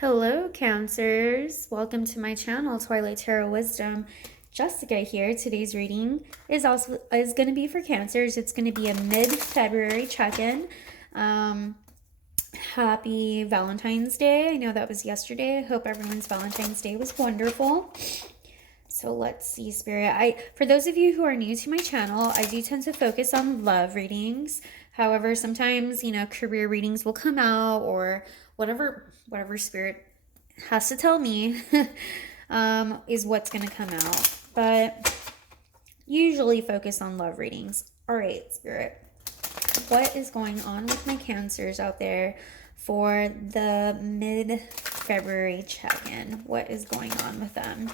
Hello, Cancers. Welcome to my channel, Twilight Tarot Wisdom. Jessica here. Today's reading is going to be for Cancers. It's going to be a mid-February check-in. Happy Valentine's Day. I know that was yesterday. I hope everyone's Valentine's Day was wonderful. So let's see, Spirit. For those of you who are new to my channel, I do tend to focus on love readings. However, sometimes, career readings will come out or whatever Spirit has to tell me is what's going to come out. But usually focus on love readings. All right, Spirit. What is going on with my Cancers out there for the mid-February check-in? What is going on with them?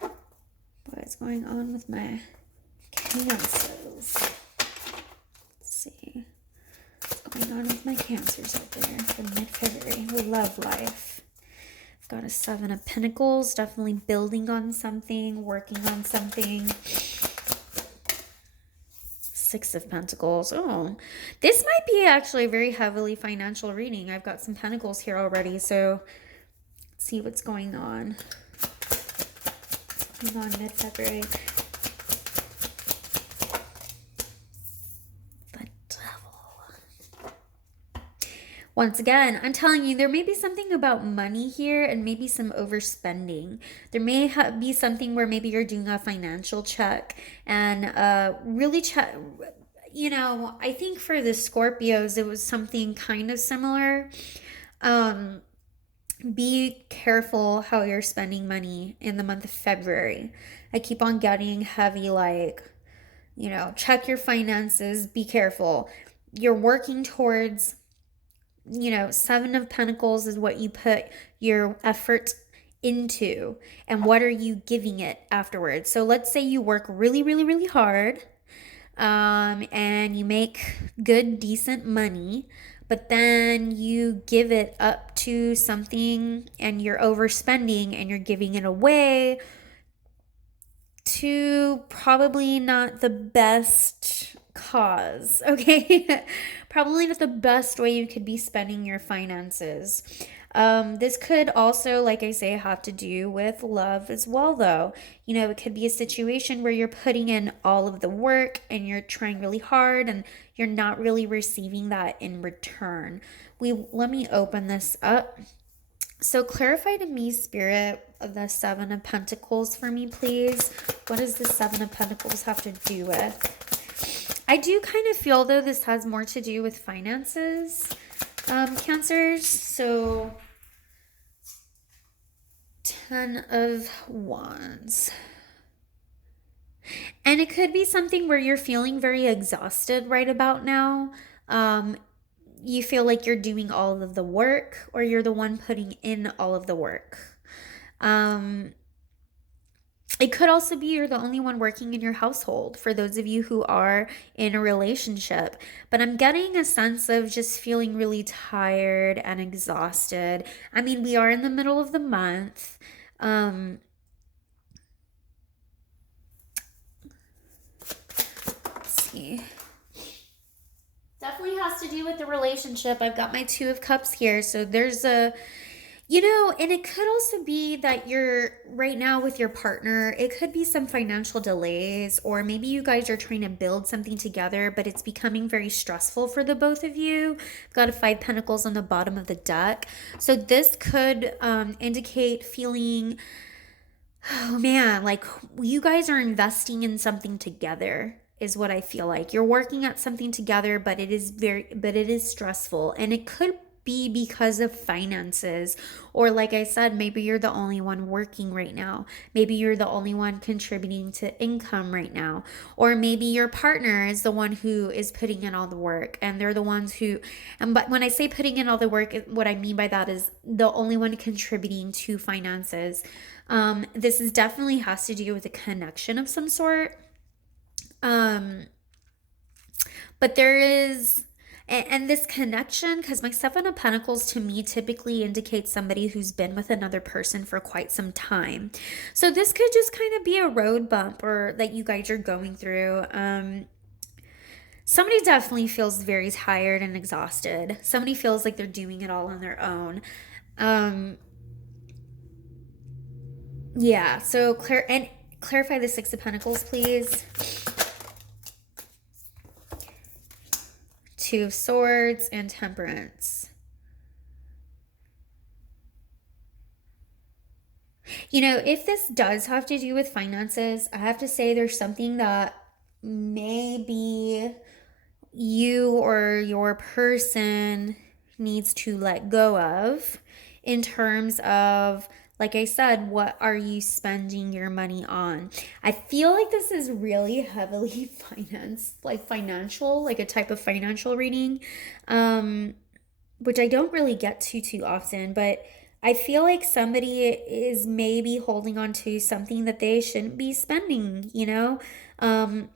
What is going on with my Cancers? Let's see. What's going on with my Cancers out there for mid-February? Love life. I've got a 7 of Pentacles, definitely building on something, working on something. 6 of Pentacles. Oh, this might be actually a very heavily financial reading. I've got some Pentacles here already, so let's see what's going on. On mid-February. The devil. Once again, I'm telling you, there may be something about money here and maybe some overspending. There may be something where maybe you're doing a financial check and really check. I think for the Scorpios, it was something kind of similar. Be careful how you're spending money in the month of February. I keep on getting heavy, check your finances, be careful. You're working towards, 7 of Pentacles is what you put your effort into, and what are you giving it afterwards. So let's say you work really, really, really hard, and you make good, decent money, but then you give it up to something and you're overspending and you're giving it away to probably not the best cause, okay? Probably not the best way you could be spending your finances. This could also, like I say, have to do with love as well, though. It could be a situation where you're putting in all of the work and you're trying really hard and you're not really receiving that in return. Let me open this up. So clarify to me, Spirit, the 7 of Pentacles for me, please. What does the 7 of Pentacles have to do with? I do kind of feel, though, this has more to do with finances, Cancers. So 10 of Wands. And it could be something where you're feeling very exhausted right about now. You feel like you're doing all of the work, or you're the one putting in all of the work. It could also be you're the only one working in your household for those of you who are in a relationship. But I'm getting a sense of just feeling really tired and exhausted. I mean, we are in the middle of the month. Let's see. Definitely has to do with the relationship. I've got my 2 of Cups here. So there's and it could also be that you're right now with your partner, it could be some financial delays, or maybe you guys are trying to build something together, but it's becoming very stressful for the both of you. I've got a 5 Pentacles on the bottom of the deck. So this could indicate feeling, oh man, like you guys are investing in something together is what I feel like. You're working at something together, but it is stressful, and it could be because of finances, or like I said, maybe you're the only one working right now. Maybe you're the only one contributing to income right now, or maybe your partner is the one who is putting in all the work, and they're the ones who, but when I say putting in all the work, what I mean by that is the only one contributing to finances. This is definitely has to do with a connection of some sort. But there is, and this connection, because my 7 of Pentacles to me typically indicates somebody who's been with another person for quite some time. So this could just kind of be a road bump or that you guys are going through. Somebody definitely feels very tired and exhausted. Somebody feels like they're doing it all on their own. Yeah, so clarify the Six of Pentacles, please. Two of Swords and Temperance. You know, if this does have to do with finances, I have to say there's something that maybe you or your person needs to let go of in terms of, like I said, what are you spending your money on? I feel like this is really heavily financial, like a type of financial reading, which I don't really get to too often, but I feel like somebody is maybe holding on to something that they shouldn't be spending, you know? Um,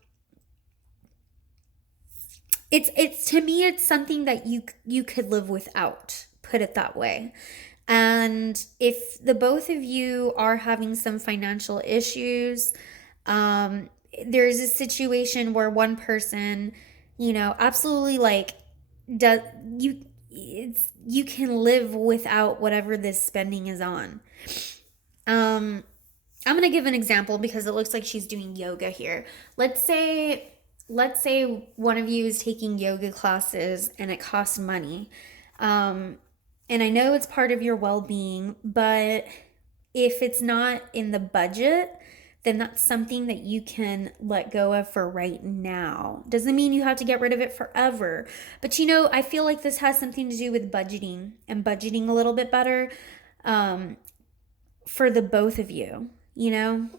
it's to me it's something that you could live without, put it that way. And if the both of you are having some financial issues, um there's a situation where one person, absolutely like does you can live without whatever this spending is on. um I'm gonna give an example because it looks like she's doing yoga here. Let's say one of you is taking yoga classes and it costs money. Um, and I know it's part of your well-being, but if it's not in the budget, then that's something that you can let go of for right now. Doesn't mean you have to get rid of it forever. But I feel like this has something to do with budgeting and budgeting a little bit better, um, for the both of you, you know?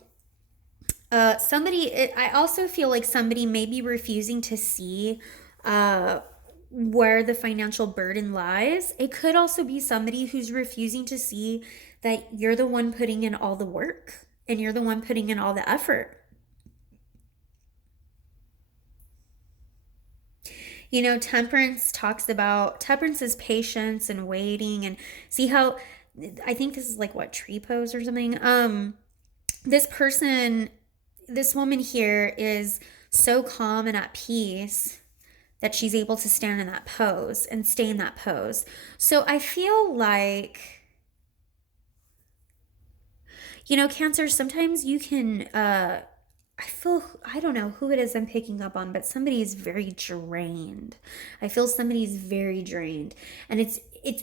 I also feel like somebody may be refusing to see uh, where the financial burden lies. It could also be somebody who's refusing to see that you're the one putting in all the work and you're the one putting in all the effort. Temperance is patience and waiting, and see how, I think this is like what, tree pose or something. This person, this woman here is so calm and at peace that she's able to stand in that pose and stay in that pose. So I feel like, Cancer, sometimes you can, I don't know who it is I'm picking up on, but somebody is very drained. I feel somebody's very drained. And it's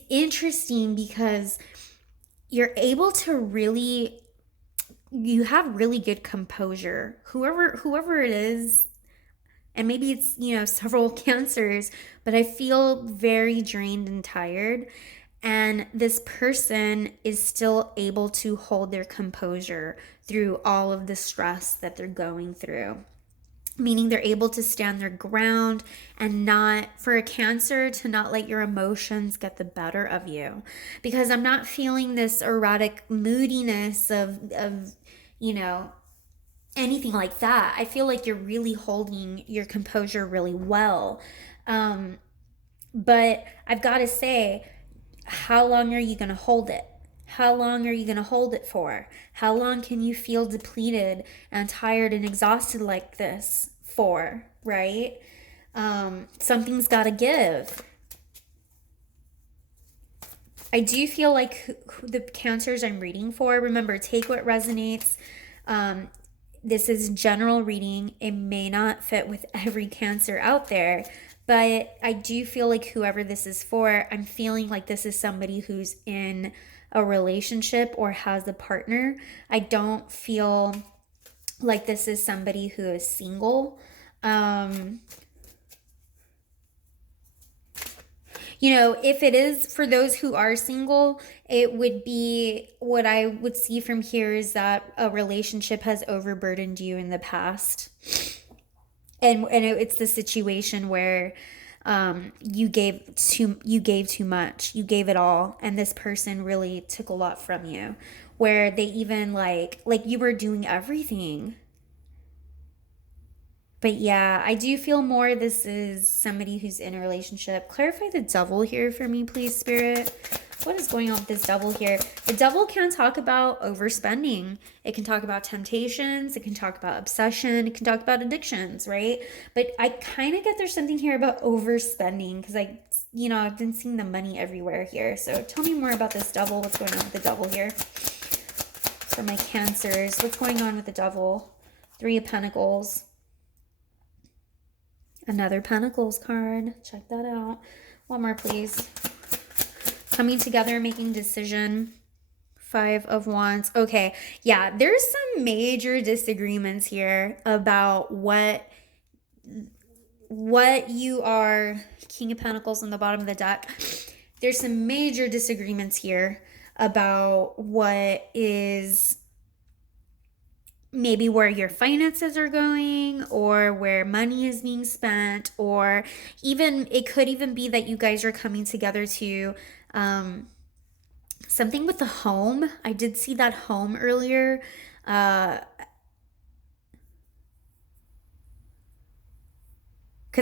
interesting because you're able to really, you have really good composure. Whoever it is, and maybe it's, several cancers, but I feel very drained and tired. And this person is still able to hold their composure through all of the stress that they're going through. Meaning they're able to stand their ground and not, for a Cancer, to not let your emotions get the better of you. Because I'm not feeling this erratic moodiness of anything like that. I feel like you're really holding your composure really well. But I've got to say, how long are you going to hold it? How long are you going to hold it for? How long can you feel depleted and tired and exhausted like this for, right? Something's got to give. I do feel like the Cancers I'm reading for, remember, take what resonates. This is general reading. It may not fit with every Cancer out there, but I do feel like whoever this is for, I'm feeling like this is somebody who's in a relationship or has a partner. I don't feel like this is somebody who is single. If it is for those who are single, it would be, what I would see from here is that a relationship has overburdened you in the past. And it's the situation where you gave too much. You gave it all, and this person really took a lot from you, where they even like you were doing everything. But yeah, I do feel more this is somebody who's in a relationship. Clarify the Devil here for me, please, Spirit. What is going on with this Devil here? The Devil can talk about overspending. It can talk about temptations. It can talk about obsession. It can talk about addictions, right? But I kind of get there's something here about overspending because I've been seeing the money everywhere here. So tell me more about this Devil. What's going on with the Devil here? for my Cancers. What's going on with the Devil? Three of Pentacles. Another Pentacles card. Check that out. One more, please. Coming together, making decision. Five of Wands. Okay. Yeah, there's some major disagreements here about what you are. King of Pentacles on the bottom of the deck. There's some major disagreements here about what is maybe where your finances are going, or where money is being spent, or even it could even be that you guys are coming together to something with the home. I did see that home earlier. Because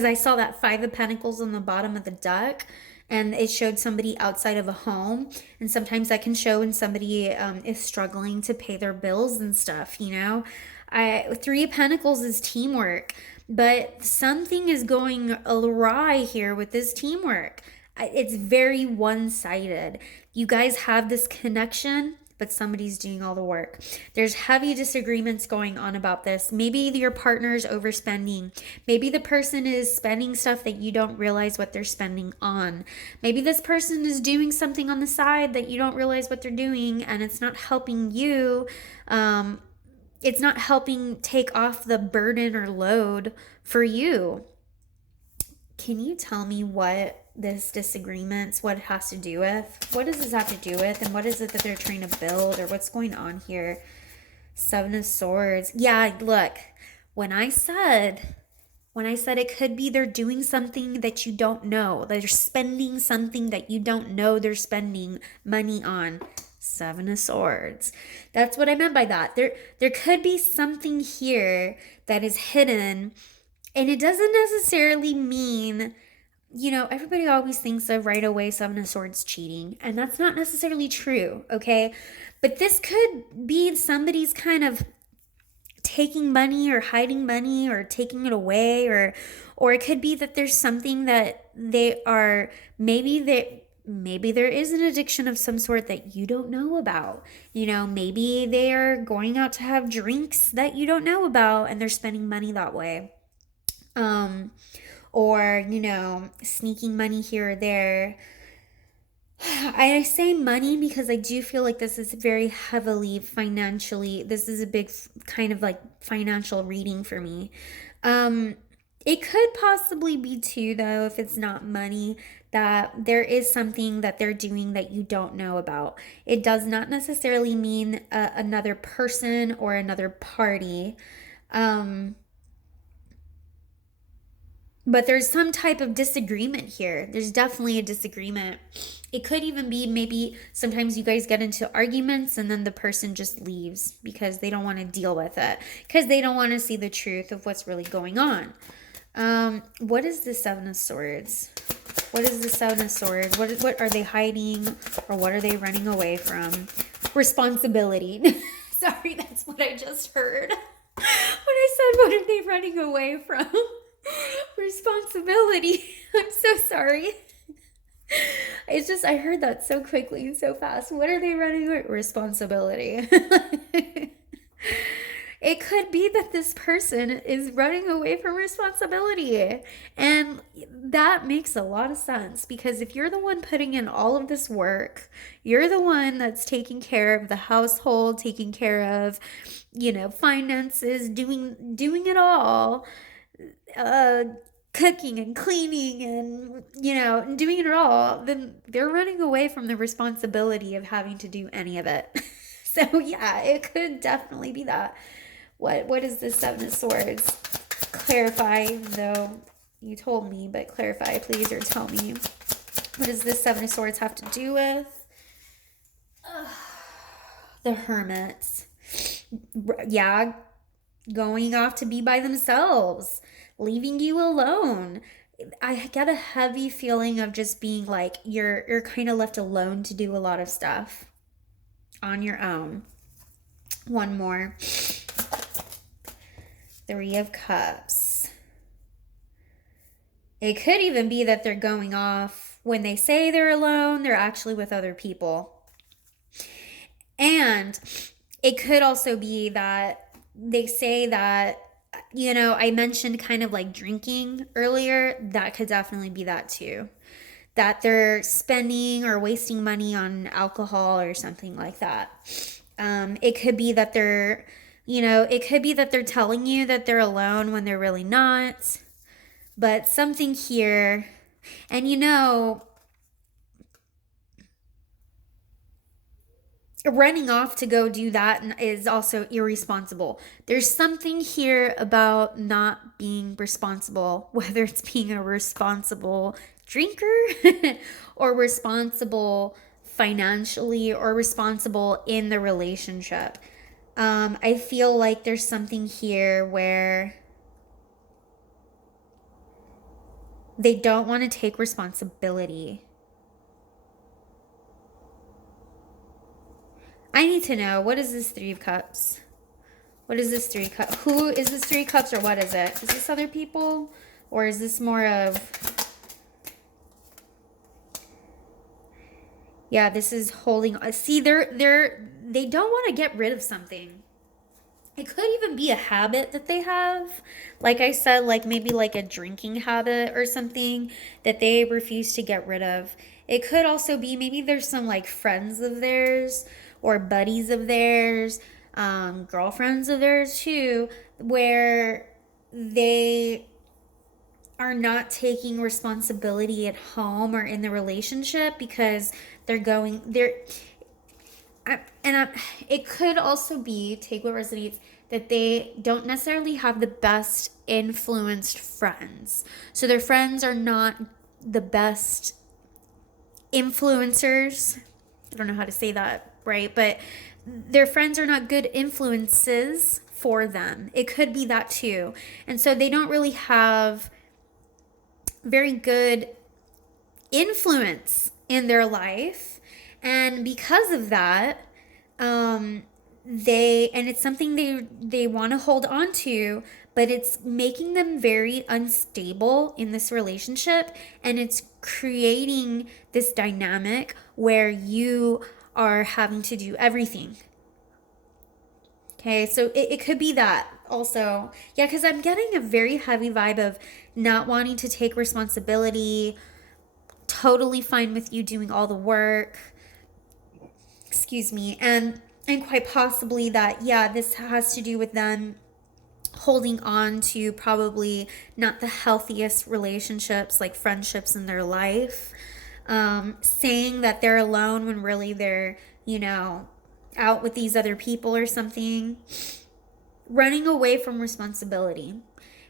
I saw that Five of Pentacles on the bottom of the deck, and it showed somebody outside of a home. And sometimes that can show when somebody is struggling to pay their bills and stuff, you know. Three of Pentacles is teamwork, but something is going awry here with this teamwork. It's very one-sided. You guys have this connection, but somebody's doing all the work. There's heavy disagreements going on about this. Maybe your partner's overspending. Maybe the person is spending stuff that you don't realize what they're spending on. Maybe this person is doing something on the side that you don't realize what they're doing, and it's not helping you. It's not helping take off the burden or load for you. Can you tell me what this disagreements, what it has to do with? What does this have to do with? And what is it that they're trying to build, or what's going on here? Seven of Swords. Yeah, look, when I said it could be they're doing something that you don't know. They're spending something that you don't know they're spending money on. Seven of Swords. That's what I meant by that. There could be something here that is hidden. And it doesn't necessarily mean, you know, everybody always thinks of right away Seven of Swords cheating. And that's not necessarily true, okay? But this could be somebody's kind of taking money or hiding money or taking it away. Or it could be that there's something that they are, maybe there is an addiction of some sort that you don't know about. You know, maybe they are going out to have drinks that you don't know about, and they're spending money that way. Or, you know, sneaking money here or there. I say money because I do feel like this is very heavily financially, this is a big kind of like financial reading for me. It could possibly be too, though, if it's not money, that there is something that they're doing that you don't know about. It does not necessarily mean another person or another party. But there's some type of disagreement here. There's definitely a disagreement. It could even be maybe sometimes you guys get into arguments and then the person just leaves because they don't want to deal with it, because they don't want to see the truth of what's really going on. What is the Seven of Swords? What is the Seven of Swords? What are they hiding, or what are they running away from? Responsibility. Sorry, that's what I just heard. When I said, what are they running away from? Responsibility. I'm so sorry. It's just, I heard that so quickly and so fast. What are they running away? Responsibility. It could be that this person is running away from responsibility. And that makes a lot of sense, because if you're the one putting in all of this work, you're the one that's taking care of the household, taking care of, you know, finances, doing it all, cooking and cleaning and, you know, doing it all, then they're running away from the responsibility of having to do any of it. So yeah, it could definitely be that. What is the Seven of Swords? Clarify, though you told me, but clarify please, or tell me. What does this Seven of Swords have to do with? The Hermits. Yeah, going off to be by themselves, leaving you alone. I get a heavy feeling of just being like you're kind of left alone to do a lot of stuff on your own. One more. Three of Cups. It could even be that they're going off. When they say they're alone, they're actually with other people. And it could also be that they say that, I mentioned kind of like drinking earlier. That could definitely be that too. That they're spending or wasting money on alcohol or something like that. It could be that it could be that they're telling you that they're alone when they're really not. But something here, and running off to go do that is also irresponsible. There's something here about not being responsible, whether it's being a responsible drinker or responsible financially or responsible in the relationship. I feel like there's something here where they don't want to take responsibility. I need to know, what is this Three of Cups? What is this Three Cups? Who is this Three Cups, or what is it? Is this other people? Or is this more of... Yeah, this is holding... See, they don't want to get rid of something. It could even be a habit that they have. Like I said, like maybe like a drinking habit or something that they refuse to get rid of. It could also be maybe there's some like friends of theirs or buddies of theirs, girlfriends of theirs too, where they are not taking responsibility at home or in the relationship because it could also be, take what resonates, that they don't necessarily have the best influenced friends. So their friends are not the best influencers. I don't know how to say that right, but their friends are not good influences for them. It could be that too. And so they don't really have very good influence in their life. And because of that, it's something they want to hold on to, but it's making them very unstable in this relationship, and it's creating this dynamic where you are having to do everything. Okay, so it could be that also. Yeah, because I'm getting a very heavy vibe of not wanting to take responsibility, totally fine with you doing all the work. Excuse me. And quite possibly that, yeah, this has to do with them holding on to probably not the healthiest relationships, like friendships in their life. Saying that they're alone when really they're, out with these other people or something. Running away from responsibility.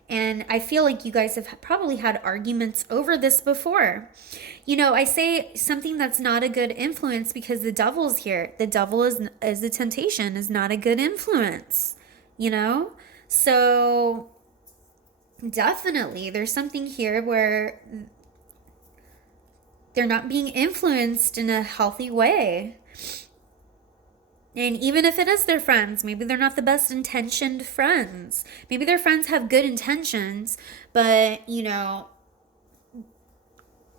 And I feel like you guys have probably had arguments over this before. I say something that's not a good influence because the devil's here. The devil is the temptation, is not a good influence, So definitely there's something here where they're not being influenced in a healthy way. And even if it is their friends, maybe they're not the best intentioned friends. Maybe their friends have good intentions, but,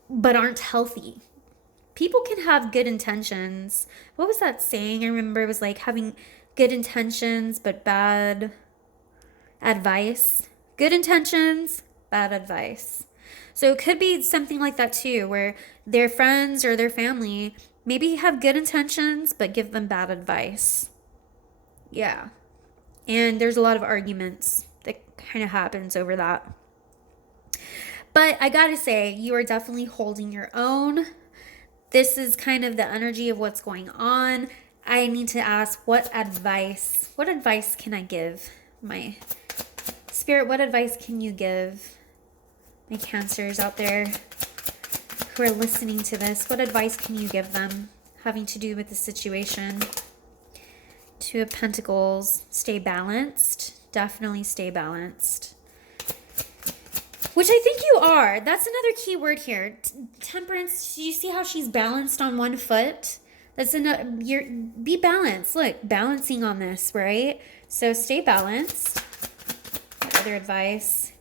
but aren't healthy. People can have good intentions. What was that saying? I remember it was like having good intentions, but bad advice. Good intentions, bad advice. So it could be something like that too, where their friends or their family maybe have good intentions, but give them bad advice. Yeah. And there's a lot of arguments that kind of happens over that. But I gotta say, you are definitely holding your own. This is kind of the energy of what's going on. I need to ask, what advice can I give my spirit? What advice can you give my Cancers out there who are listening to this? What advice can you give them having to do with the situation? Two of Pentacles, stay balanced. Definitely stay balanced. Which I think you are. That's another key word here. Temperance. Do you see how she's balanced on one foot? That's another. Be balanced. Look, balancing on this, right? So stay balanced. What other advice?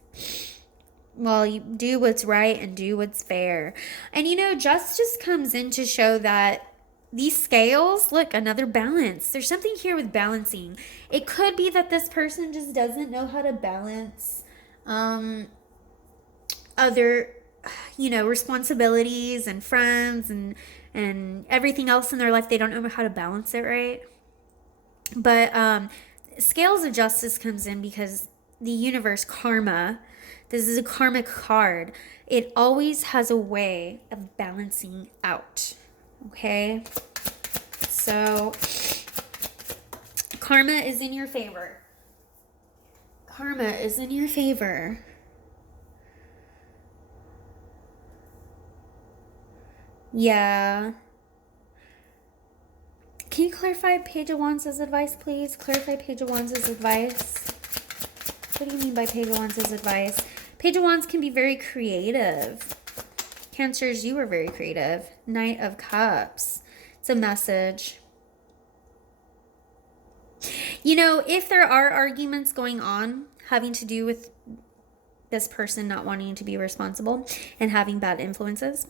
Well, you do what's right and do what's fair. And Jess just comes in to show that these scales, look, another balance. There's something here with balancing. It could be that this person just doesn't know how to balance other, responsibilities and friends and everything else in their life. They don't know how to balance it right. But scales of justice comes in because the universe, karma, this is a karmic card. It always has a way of balancing out. Okay? So karma is in your favor. Karma is in your favor. Yeah. Can you clarify Page of Wands' advice, please? Clarify Page of Wands' advice. What do you mean by Page of Wands' advice? Page of Wands can be very creative. Cancers, you are very creative. Knight of Cups. It's a message. If there are arguments going on having to do with this person not wanting to be responsible and having bad influences,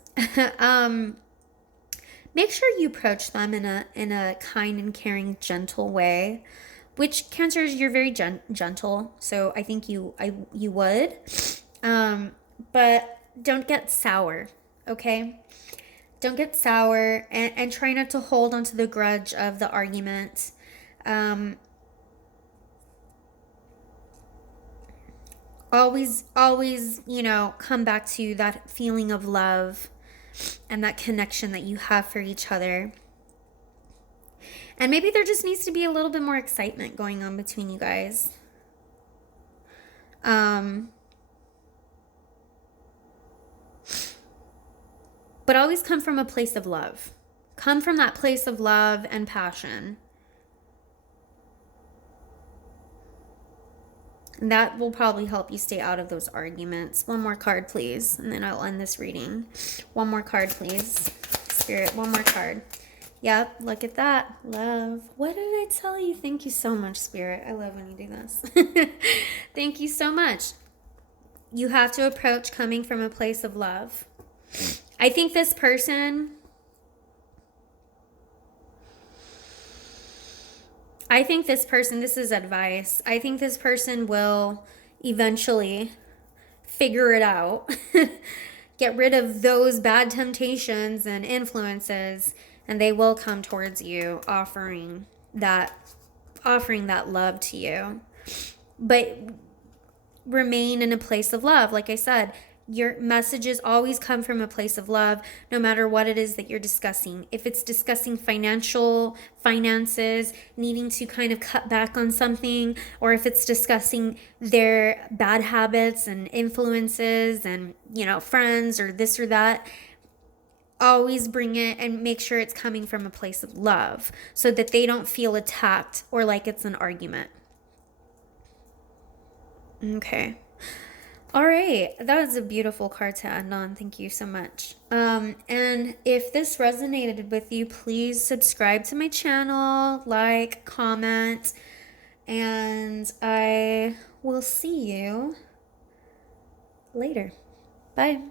make sure you approach them in a kind and caring, gentle way. Which Cancers, you're very gentle, so I think you would. But don't get sour, okay? Don't get sour, and try not to hold onto the grudge of the argument. Always, come back to that feeling of love and that connection that you have for each other. And maybe there just needs to be a little bit more excitement going on between you guys. But always come from a place of love. Come from that place of love and passion. And that will probably help you stay out of those arguments. One more card, please. And then I'll end this reading. One more card, please. Spirit, one more card. Yep, look at that. Love. What did I tell you? Thank you so much, Spirit. I love when you do this. Thank you so much. You have to approach coming from a place of love. I think this person... this is advice. I think this person will eventually figure it out. Get rid of those bad temptations and influences, and they will come towards you offering that love to you. But remain in a place of love. Like I said, your messages always come from a place of love, no matter what it is that you're discussing. If it's discussing finances, needing to kind of cut back on something, or if it's discussing their bad habits and influences and, friends or this or that, always bring it and make sure it's coming from a place of love so that they don't feel attacked or like it's an argument. Okay. All right, that was a beautiful card to end on. Thank you so much. And if this resonated with you, please subscribe to my channel, like, comment, and I will see you later. Bye.